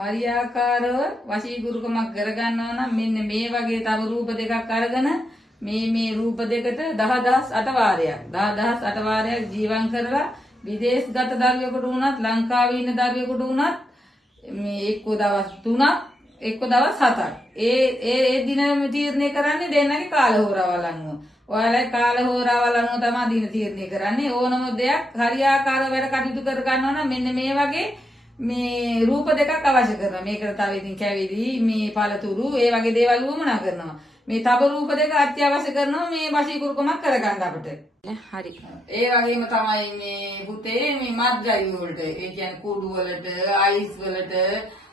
හරියාකාරව වශීගුරුකමක් කරගන්නවා නම් මෙන්න මේ වගේ තව රූප දෙකක් අරගෙන මේ රූප දෙකට 10000 වාරයක් 10000 වාරයක් ජීවන් කරලා විදේශගත දරුවෙකුට වුණත් ලංකාවේ ඉන්න දරුවෙකුට වුණත් මේ එක්ක දවස් 3ක් එක්ක දවස් 7ක් ඒ දින තීරණය කරන්නේ දෙන්නගේ කාල හෝරාවල් අනුව. ඔයාලගේ කාල හෝරාවල් අනුව තමයි දින තීරණය කරන්නේ. ඕනම දෙයක් හරියාකාරව වැඩ කටයුතු කර ගන්නවා නම් මෙන්න මේ වගේ මේ රූප දෙකක් අවශ්‍ය කරනවා. මේකට තව ඉතින් කැවිලි මේ පළතුරු ඒ වගේ දේවල් වුමනා කරනවා. මේ තව රූප දෙක අත්‍යවශ්‍ය කරනවා මේ වශීකරුකමක් කරගන්න අපිට. හරි. ඒ වගේම තමයි මේ පුතේ මේ මත්ද්‍රව්‍ය වලට ඒ කියන්නේ කුඩු වලට, අයිස් වලට,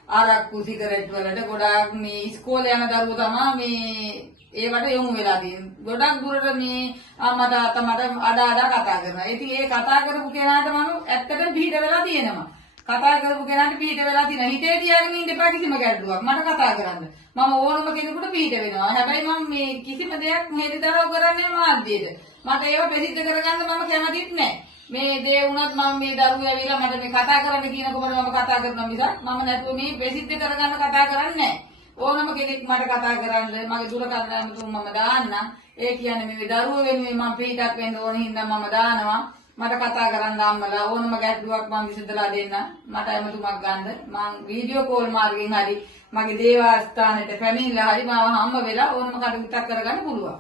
අරක්කු සිගරට් වලට ගොඩාක් මේ ඉස්කෝලේ යන දරුවෝ තමයි මේ ඒවට යොමු වෙලා තියෙන්නේ. ගොඩක් දුරට මේ අම්මා තාත්තා මට අඩ කතා කරනවා. ඉතින් ඒ කතා කරපු කෙනාට මම ඇත්තටම පිට වෙලා තියෙනවා. කතා කරපු කෙනාට පිට වෙලා තියෙනවා. හිතේ තියාගෙන ඉන්න එපා කිසිම ගැටලුවක්. මට කතා කරන්න. මම ඕනම කෙනෙකුට පිට වෙනවා. හැබැයි මම මේ කිසිම දෙයක් මෙහෙදතරව කරන්නේ මාධ්‍යයට. මට ඒව ප්‍රසිද්ධ කරගන්න මම කැමතිත් නැහැ. මේ දේ වුණත් මම මේ දරුවෝ ඇවිල්ලා මට මේ කතා කරන්න කියනකොට මම කතා කරනවා මිසක් මම නැතුව මේ ප්‍රසිද්ධ කරගන්න කතා කරන්නේ නැහැ. ඕනම කෙනෙක් මට කතා කරන්න මගේ දුරකථන ඇමතුම මම දාන්නම්. ඒ කියන්නේ මේ දරුවෝ වෙනුවෙන් මම පිටක් වෙන්න ඕන හින්දා මම දානවා. මට කතා කරන්න අම්මලා ඕනම ගැටලුවක් මම විසඳලා දෙන්න. මට ඇමතුමක් ගන්න. මම වීඩියෝ කෝල් මාර්ගයෙන් හරි මගේ දේවස්ථානෙට පැමිණිලා හරි මාව හම්බ වෙලා ඕනම කටයුත්තක් කරගන්න පුළුවන්.